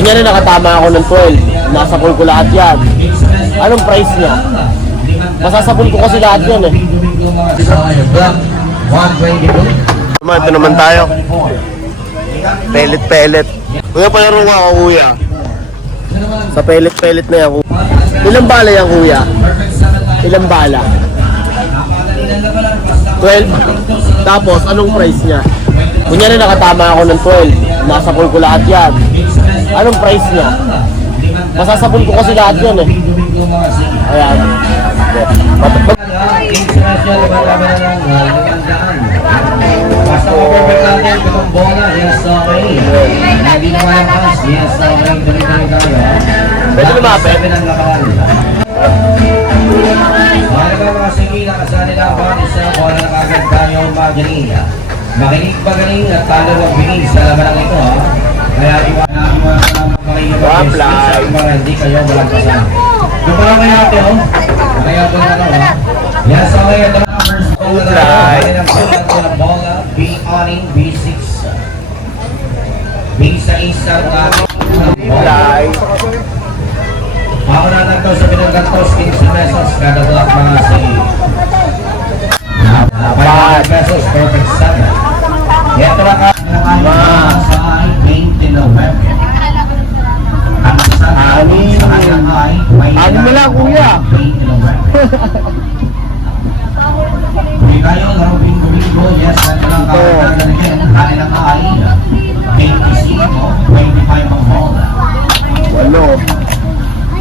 Kunyari nakatama ako ng 12. Nasapol ko lahat yan. Anong price niya? Masasapol ko kasi lahat yan eh. Ito naman tayo. Pellet. Kuya, palaro nga ako kuya. Sa pellet na yan. Ilang bala yan kuya? Ilang bala? 12. Tapos, anong price niya? Kunyari nakatama ako ng 12. Nasapol ko lahat yan. Anong price niya? Masasapol ko kasi lahat yan eh. Ayan. International malaman na ng 500. Basta perfect natin itong bola. Yes, okay. Hindi naman ang pass. Yes, okay. Tuloy-tuloy tayo. Pwede lumapit. 7 ang laban. Mahalaga mga sige, nakasali lang ba isa bola na kagad tayo Magaling. Makinig pagaling at talo ang binig sa laban ng ito. Kaya iwanan para hindi kayo malagpasan. Doon pa lang kayo natin, oh. Kaya doon na lang, oh. Yes, okay. Ito na ang first ball na natin. Ang sulat ko ng bola. B-awning, B6. B6 ang bola. Ako na nagtaw sa pinaggantos, 15 pesos. Kada block mga sige. 500 pesos, perfect 7. Ito na ka. Sa 20 November. Ano mo lang kuya? Hindi kayo, laro bingo, yes, ano lang kakaganagan, kanilang ay 25 ang bola.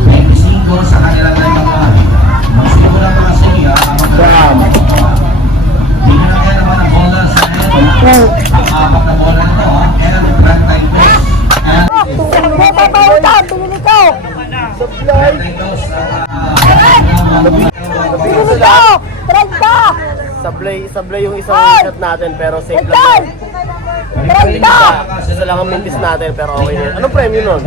25 sa kanilang ay mga magsigo lang mga siya, hindi na kaya naman ang bola sa ang apat na bola nito, kaya naman 32 Sablay yung isang shot natin pero safe lang. Isa lang ang mintis natin pero okay na. Anong premyo nun?